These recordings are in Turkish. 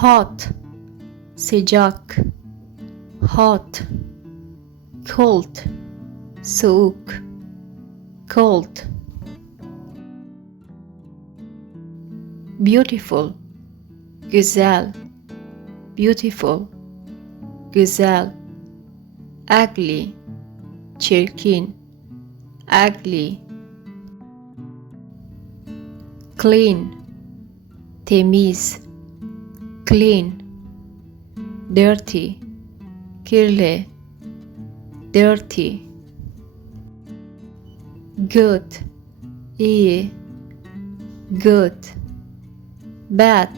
Hot, sıcak. Hot. Cold, soğuk. Cold. Beautiful, güzel. Beautiful, güzel. Ugly, çirkin. Ugly. Clean, temiz. Clean. Dirty, kirli. Dirty. Good, iyi. Good. Bad,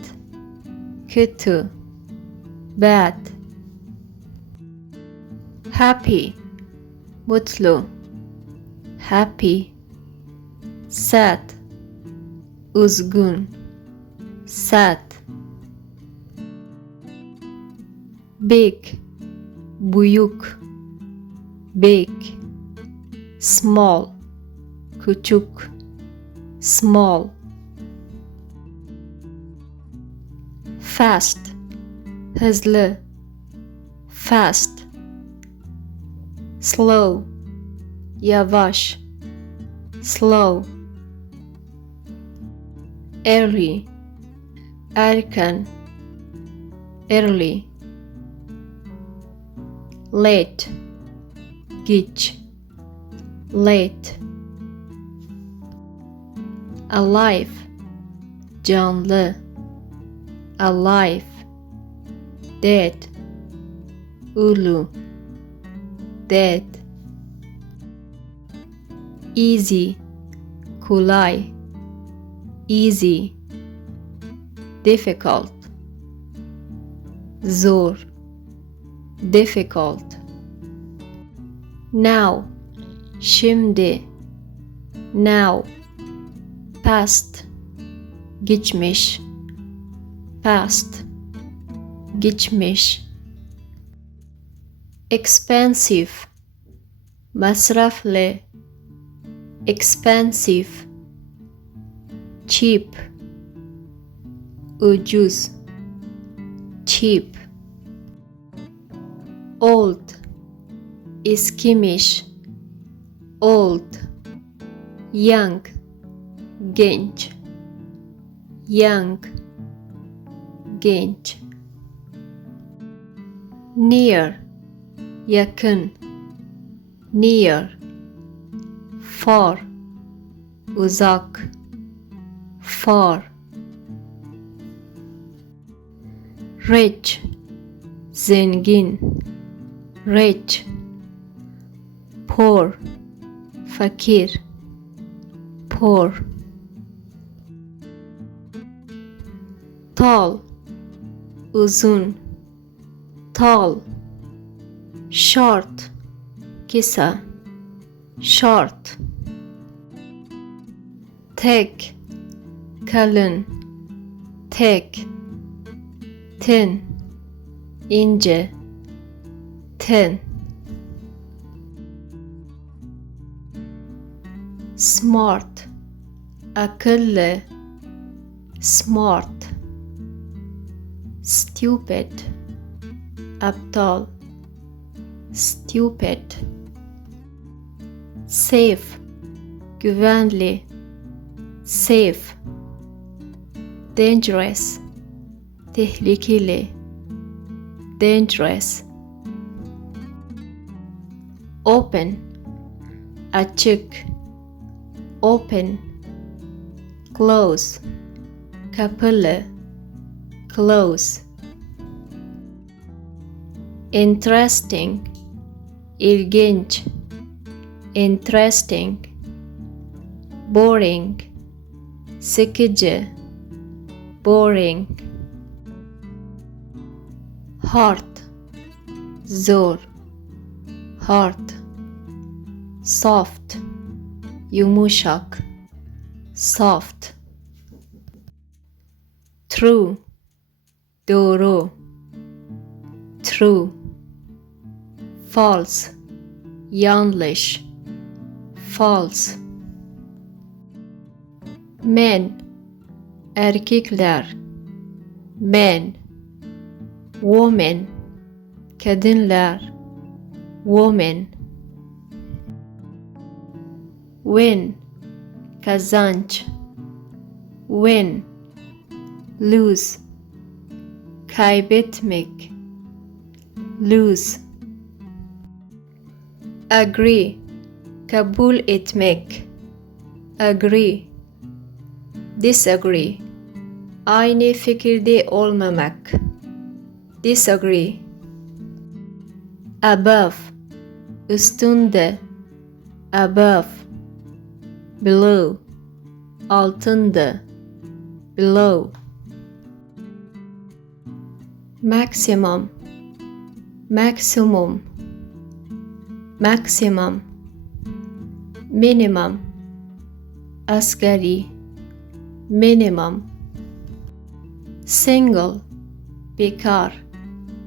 kötü. Bad. Happy, mutlu. Happy. Sad, üzgün. Sad. Big, büyük. Big. Small, küçük. Small. Fast, hızlı. Fast. Slow, yavaş. Slow. Early, erken. Early. Late, geç. Late. Alive, canlı. Alive. Dead, ölü. Dead. Easy, kolay. Easy. Difficult, zor. Difficult. Now, şimdi. Now. Past, geçmiş. Past, geçmiş. Expensive, masraflı. Expensive. Cheap, ucuz. Cheap. Old, eskimiş. Old. Young, genç. Young, genç. Near, yakın. Near. Far, uzak. Far. Rich, zengin. Rich. Poor, fakir. Poor. Tall, uzun. Tall. Short, kısa. Short. Thick, kalın. Thick. Thin, ince. Thin. Smart, akıllı. Smart. Stupid, aptal. Stupid. Safe, güvenli. Safe. Dangerous, tehlikeli. Dangerous. Open, açık. Open. Close, kapalı. Close. Interesting, ilginç. Interesting. Boring, sıkıcı. Boring. Hard, zor. Hard. Soft, yumuşak. Soft. True, doğru. True. False, yanlış. False. Men, erkekler. Men. woman, kadınlar, woman. Win, kazanç, win. Lose, kaybetmek, lose. Agree, kabul etmek, agree. Disagree, aynı fikirde olmamak, disagree. Above, üstünde, above. Below, altında, below. Maximum, maksimum, maximum. Minimum, asgari, minimum. Single, bekar,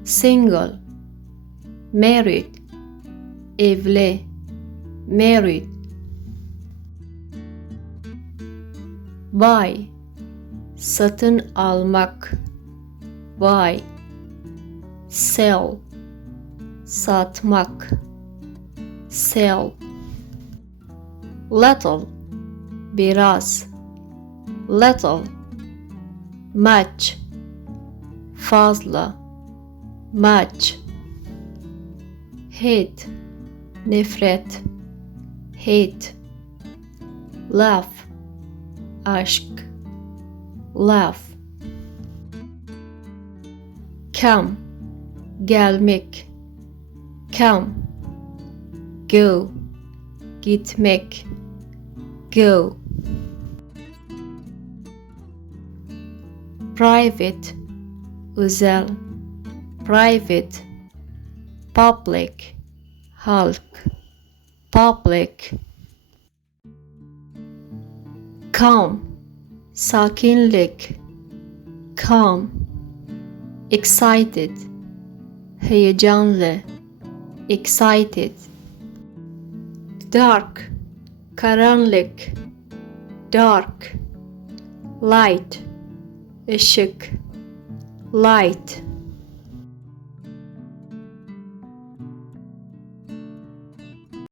single. Married, evli, married. Buy, satın almak, buy. Sell, satmak, sell. Little, biraz, little. Much, fazla, much. Hate, nefret, hate. Love, aşk, love. Come, gelmek, come. Go, gitmek, go. Private, özel, private. Public, halk, public. Calm, sakinlik, calm. Excited, heyecanlı, excited. Dark, karanlık, dark. Light, ışık, light.